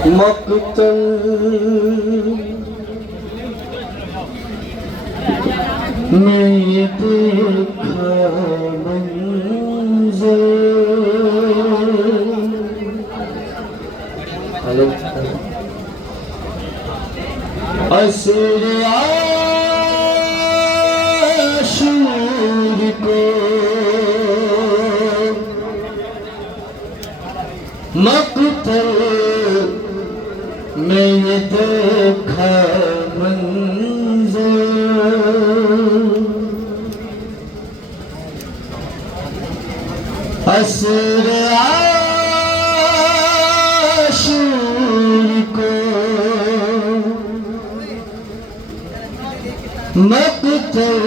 मकतल में ये देखा मंज़र असर आशूर को मकतल में ये देखा मंज़र असर आशूर को मकतल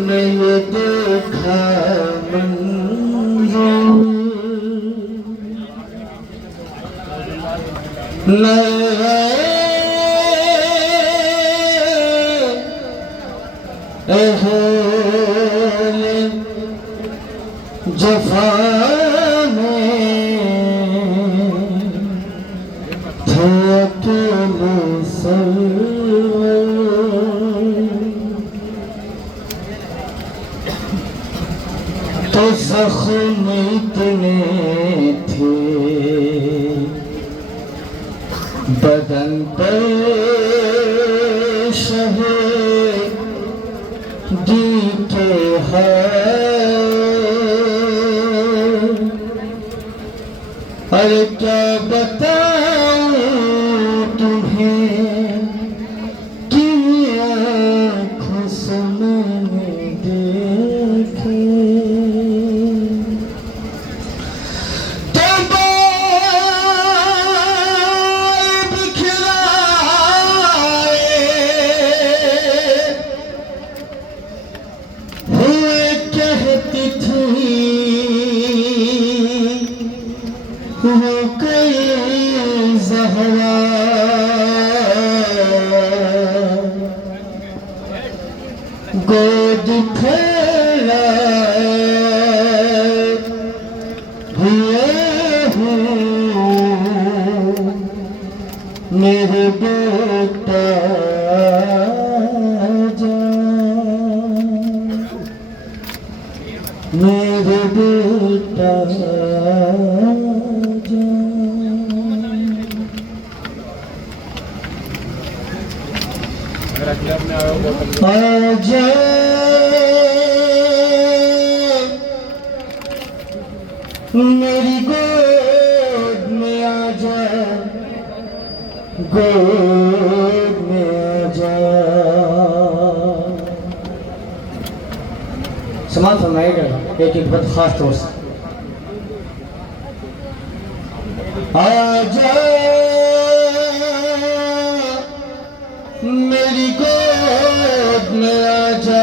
में ये देखा मंज़र अहले जफा में थे अकेले सरवर तो ज़ख्म इतने थे बदन पर शहीदी के है अरे क्या बताऊं तुम्हें कि आँखों से मैंने देखे वो कई ज़हरा गोद फैला हुए मेरे बेटा मेरे बेटा आजा मेरी गोद में आजा गोद में आजा समाज फरमाएगा एक एक बात खास तौर से आजा मेरी गोद में आजा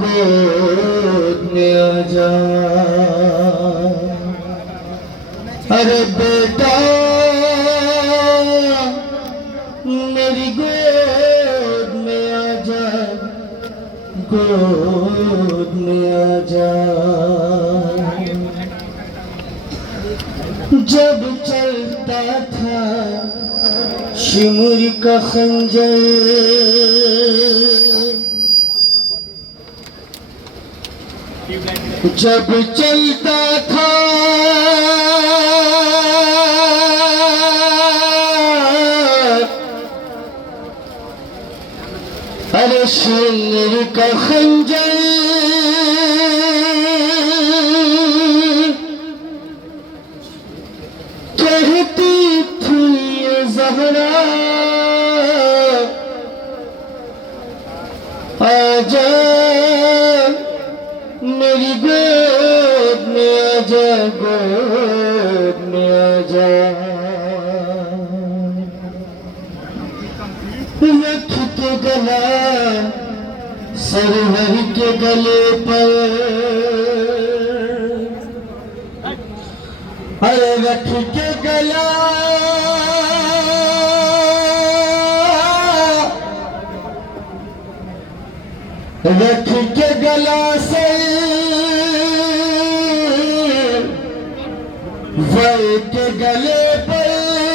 गोद में आजा अरे बेटा मेरी गोद में आजा गोद में आजा जब चलता था शिमुर का खंजर जब चलता था अरे शिमुर का खंजर कहती थी ये ज़हरा आजा मेरी गोद में आजा गोद में आजा रख के गला सरवर के गले पर अरे रख के गला रख के गला से वह के गले पर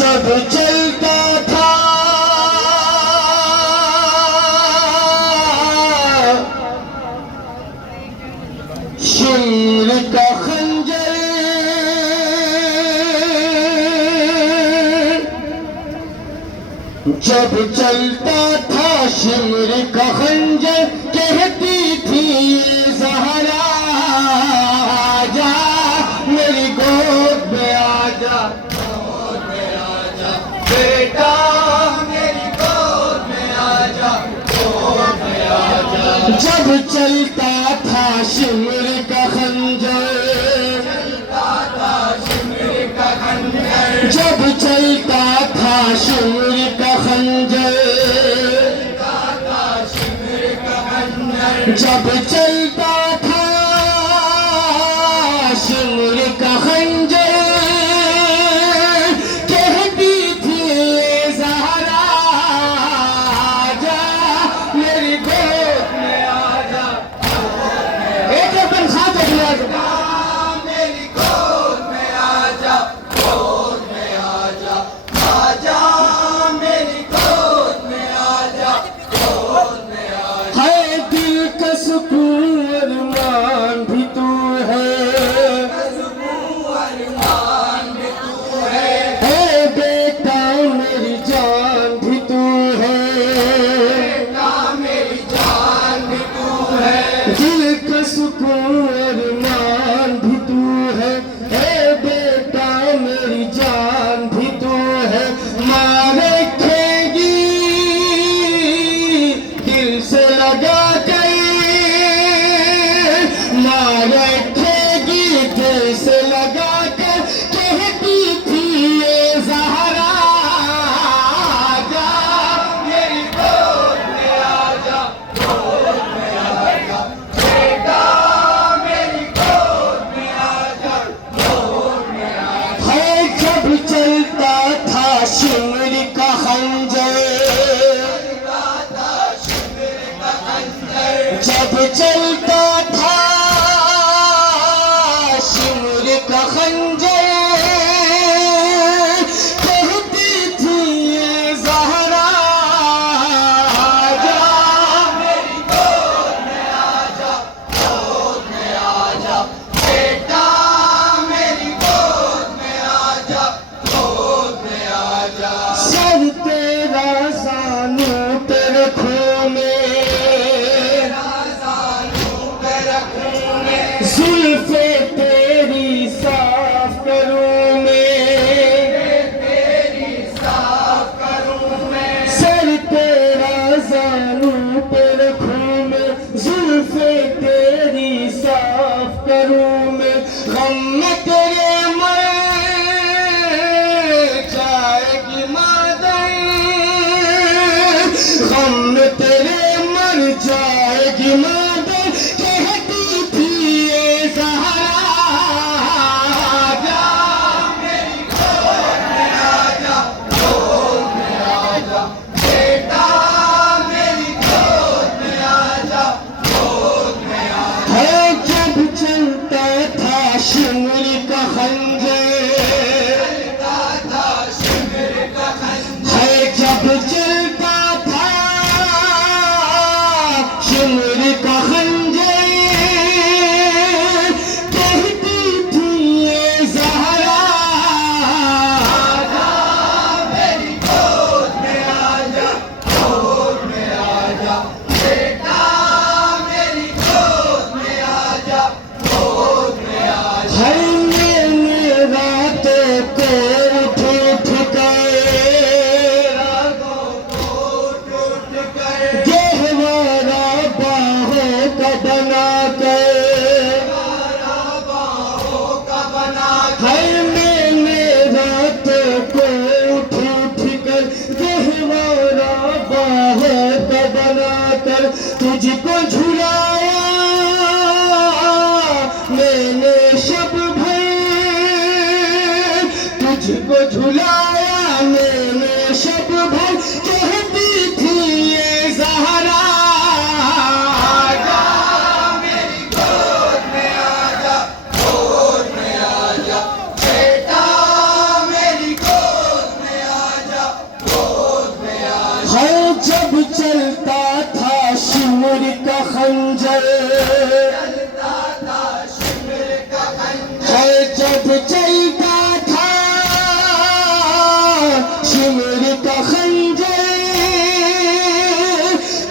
जब चलता था शिमर का खंजर, जब चलता था शिमर का खंजर, कहती थी ज़हरा आजा मेरी गोद में आजा, बेटा मेरी गोद में आजा, गोद में आजा। जब चलता था शिमर का खंजर, चलता था शिमर का खंजर, जब चलता था शिमर का खंजर, चलता था शिमर का खंजर, जब चलता था शिमर का खंजर, जब चलता था शिमर का खंजर, कहती थी ये ज़हरा आजा मेरी गोद में आजा, गोद में आजा, बेटा मेरी गोद में आजा, गोद में आजा। सर तेरा ज़ानू पे रखूं मैं, जुल्फ़े तेरी साफ करूं मैं, तेरी साफ करूं मैं, सर तेरा ज़ानू पे रखूं मैं, जुल्फ़े तेरी साफ करूं मैं, गम में तेरे मर जाएगी मादर, गम में तेरे मर जाएगी मादर, शिमर का खंजर, है जब चलता था शिमर का खंजर, कहती थी ये ज़हरा आजा मेरी गोद में आजा, गोद में आजा, बेटा मेरी गोद में आजा, गोद में आजा। तुझको झुलाया मैंने शब भर, तुझको झुलाया मैंने शब भर, कहती थी ये ज़हरा आजा मेरी गोद में आजा, गोद में आजा बेटा मेरी गोद में आजा, गोद में आजा। है जब चलता था शिमर का खंजर, जब चलता था शिमर का खंजर,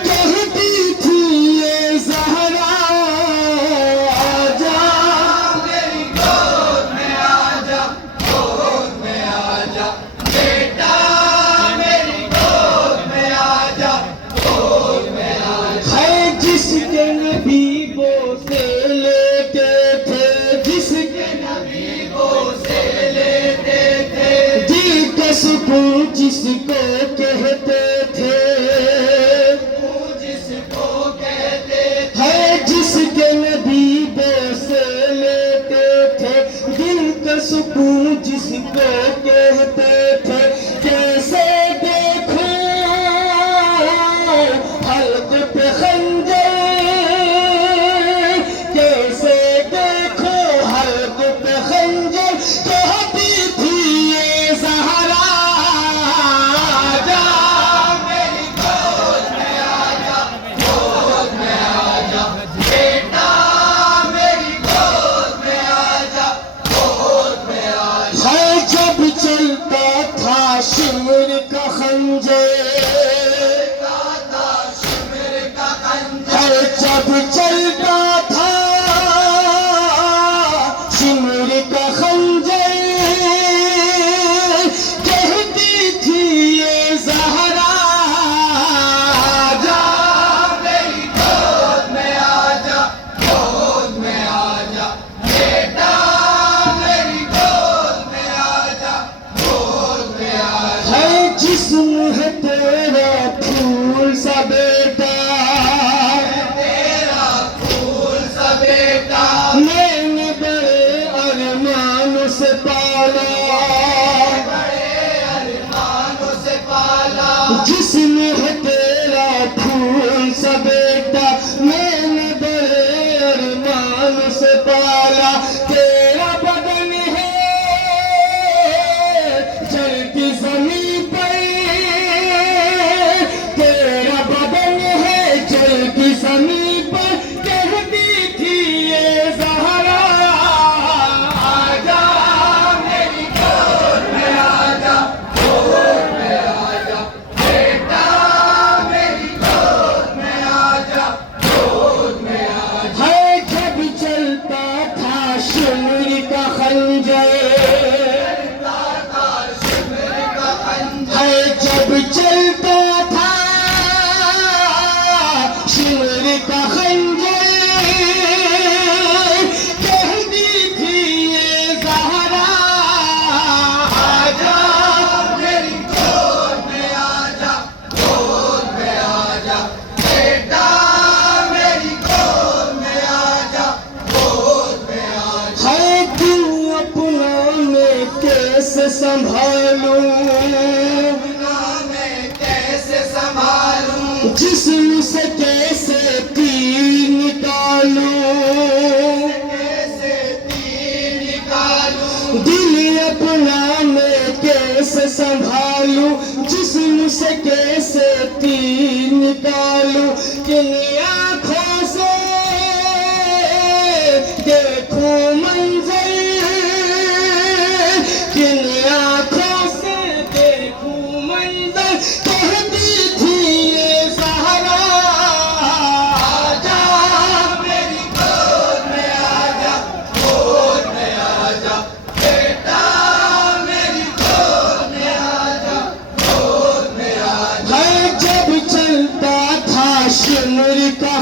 कहती थी ये ज़हरा आजा मेरी गोद में आजा, गोद में आजा बेटा मेरी गोद में आजा, गोद में आजा। है जिसके नबी बोसे लेते थे, जिसके सुकून जिसको कहते थे, जिसको कहते है जिसके नबी बोसे लेते थे, दिल का सुकून जिसको कहते थे। कैसे देखो हल्क पे खंजर, कैसे देखो हल्क पे खंजर, कहती थी ये ज़हरा शिमर का खंजर, हर जब चलता था शिमर का खंजर, कहती थी ये ज़हरा आजा मेरी गोद में आजा, गोद में आजा बेटा मेरी गोद में आजा, गोद में आजा। है जिस्म है तेरा फूल सा बेटा, तेरा फूल सा बेटा, मैंने बड़े अरमानों से पाला, बड़े अरमानों से पाला। जिस्म है तेरा फूल सा बेटा, मैंने बड़े अरमानों से पाला। तेरा बदन है जलती ज़मीन पर, तेरा बदन है जलती ज़मीन पर, कहती थी ये ज़हरा आजा मेरी गोद में आजा, गोद में आजा बेटा मेरी गोद में आजा, गोद में आजा। है जब चलता था शिमर का खंजर, है जब चलता था शिमर का खंजर, कहती थी ये ज़हरा आजा मेरी गोद में आजा, गोद में आजा बेटा मेरी गोद में आजा, गोद में आजा। है दिल अपना मैं कैसे संभालूं, जिस्म से कैसे तीर निकालूं, कैसे तीर निकालूं, दिल अपना मैं कैसे संभालूं, जिस्म से कैसे तीर निकालूं। किन आँखों से देखूं मंजर, किन आँखों से देखूं मंजर, कहती थी ये ज़हरा आजा मेरी गोद में आजा, गोद में आजा बेटा मेरी गोद में आजा, गोद में आजा। है जब चलता था शिमर का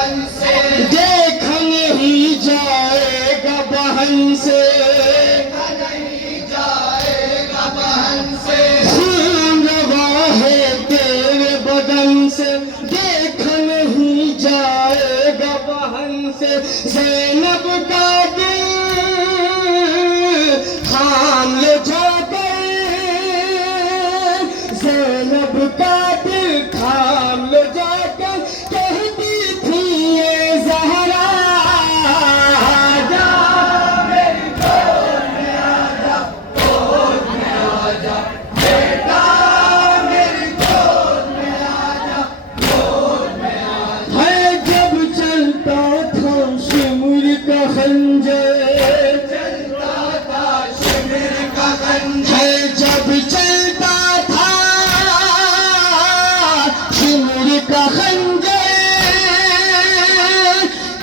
बदन से, देखा नहीं जाएगा बहन से, देखा नहीं जाएगा बहन से, खून रवा है तेरे बदन से, देखा नहीं जाएगा बहन से। ज़ैनब का दिल थाम ले जाकर, ज़ैनब का दिल थाम ले जाकर, कहती थी ये ज़हरा आजा मेरी गोद में आजा, गोद में आजा, बेटा मेरी गोद में आजा, गोद में आजा। है। जब चलता था शिमर का खंजर, चलता था शिविर का खंजर, है जब चलता था शिमर का खंजर,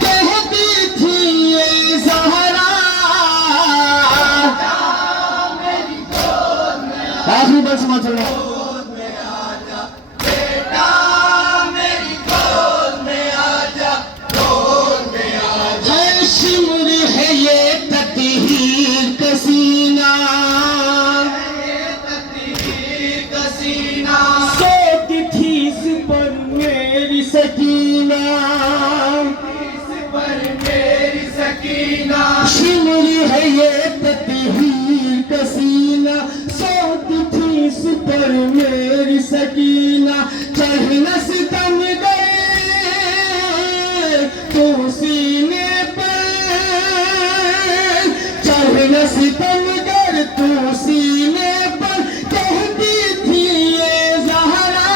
कहती थी ये ज़हरा मेरी गोद में आखिरी बार समाज चल रहा है। गोद में आजा, बेटा मेरी गोद में आजा, गोद में आजा। है शिमर है ये तत्हीर का सीना, ये तकदीर का सीना, सोती थी इस पर मेरी सकीना, इस पर मेरी सकीना, शिमर है ये तत्हीर का सीना, सोती थी इस पर मेरी सकीना। चढ़ना सितम गए तो सीने पर, चढ़ना सितम गर तू सीने पर, कहती थी ये ज़हरा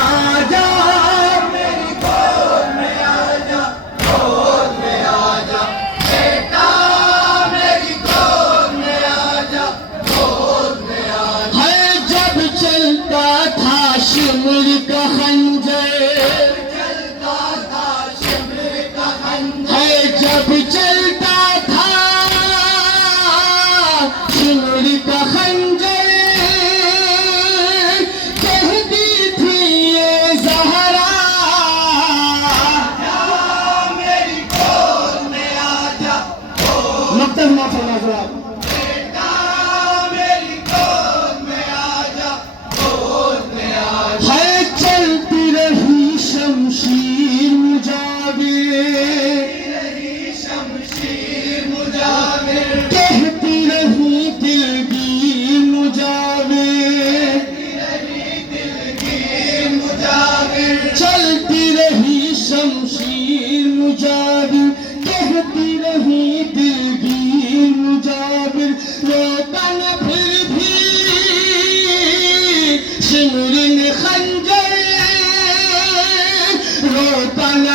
आजा मेरी गोद में आजा, गोद में आजा, बेटा मेरी गोद में आजा, गोद में आजा। है। जब चलता था शिमर का खंजर, चलता था शिविर का खंजर, है जब चलता था शिमर का खंजर, कहती थी ये ज़हरा मेरी गोद में आजा, मक्तब माफ फरमा बेटा मेरी गोद में आजा, गोद में आजा। है। चलती रही शमशीर मुजाविर, रही शमशीर मुजाविर, कहती रही दिलगीर मुजाविर, रही दिलगीर मुजाविर, चलती रही शमशीर मुजाविर, कहती रही दिलगीर मुजाविर। रोका न फिर भी शिमर ने खंजर, रोका न